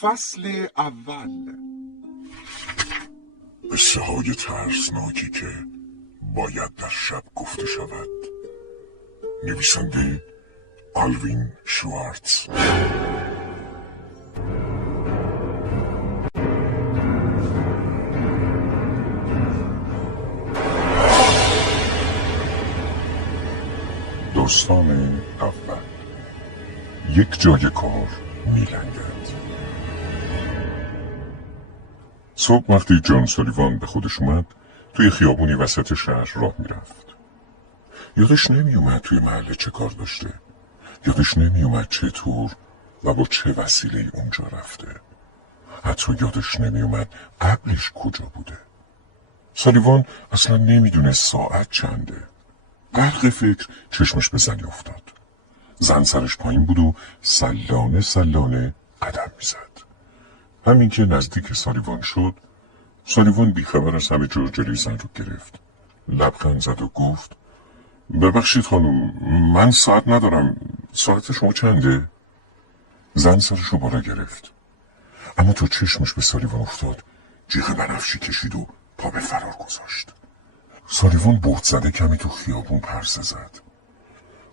فصل اول. قصه های ترسناکی که باید در شب گفته شود. نویسنده آلوین شوارتز. داستان اول. یک جای کار میلنگد. صبح وقتی جان سالیوان به خودش اومد توی خیابونی وسط شهر راه میرفت. یادش نمیومد توی محله چه کار داشته. یادش نمیومد چطور و با چه وسیله اونجا رفته. حتی یادش نمیومد قبلش کجا بوده. سالیوان اصلا نمیدونست ساعت چنده. غرق فکر چشمش به زنی افتاد. زن سرش پایین بود و سلانه سلانه قدم میزد. همین که نزدیک سالیوان شد، سالیوان بیخبر از همه جور جلوی زن رو گرفت. لبخند زد و گفت: ببخشید خانم، من ساعت ندارم. ساعت شما چنده؟ زن سرش رو بالا گرفت. اما تا چشمش به سالیوان افتاد، جیغ بنفشی کشید و پا به فرار گذاشت. سالیوان بهت زده کمی تو خیابون پرسه زد.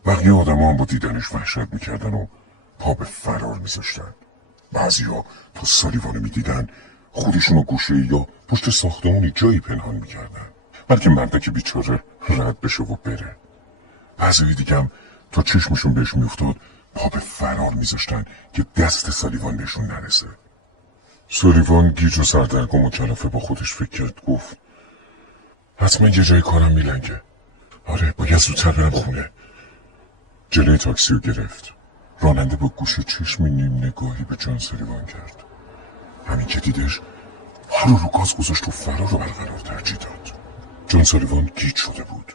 بقیه آدم هم با دیدنش وحشت میکردن و پا به فرار میذاشتن. بعضیا تا سالیوانو میدیدن خودشونو گوشه یا پشت ساختمونی جایی پنهان میکردن، بلکه مردک بیچاره رد بشه و بره. بعضی دیگه هم تا چشمشون بهش میافتاد پا به فرار میذاشتن که دست سالیوان بهشون نرسه. سالیوان گیج و سردرگم و کلافه با خودش فکر کرد. گفت: حتما یه جای کارم میلنگه. آره، باید زودتر برم خونه. جلوی تاکسی رو گرفت. راننده با گوش چشم نیم نگاهی به جان سالیوان کرد. همین که دیدش پا رو گاز گذاشت و فرار رو برقرار ترجیح داد. جان سالیوان گیج شده بود.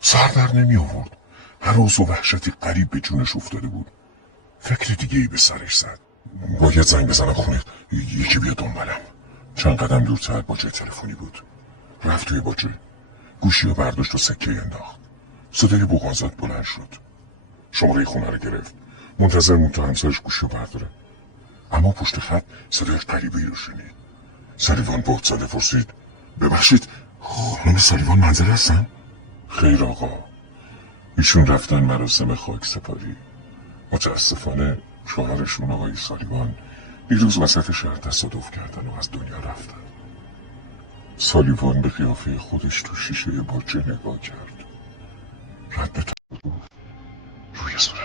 سر در نمی آورد. هراس و وحشتی غریب به جونش افتاده بود. فکر دیگه ای به سرش زد. باید زنگ بزنم خونه، یکی بیاد دنبالم. چند قدم دورتر باجه تلفنی بود. رفت توی باجه، گوشی رو برداشت و سکه انداخت. صدای بوغازات بلند شد. شماره خونه رو گرفت. منتظر موند تا همسرش گوشی رو برداره. اما پشت خط صدای غریبه‌ای رو شنید. سالیوان بهت زده پرسید: ببخشید، خانم سالیوان منزل هستن؟ خیر آقا، ایشون رفتن مراسم خاک سپاری. متاسفانه شوهرشون آقای سالیوان دیروز وسط شهر تصادف کردن و از دنیا رفتن. سالیوان به قیافه خودش تو شیشه باجه نگاه کرد. رد به روی صورت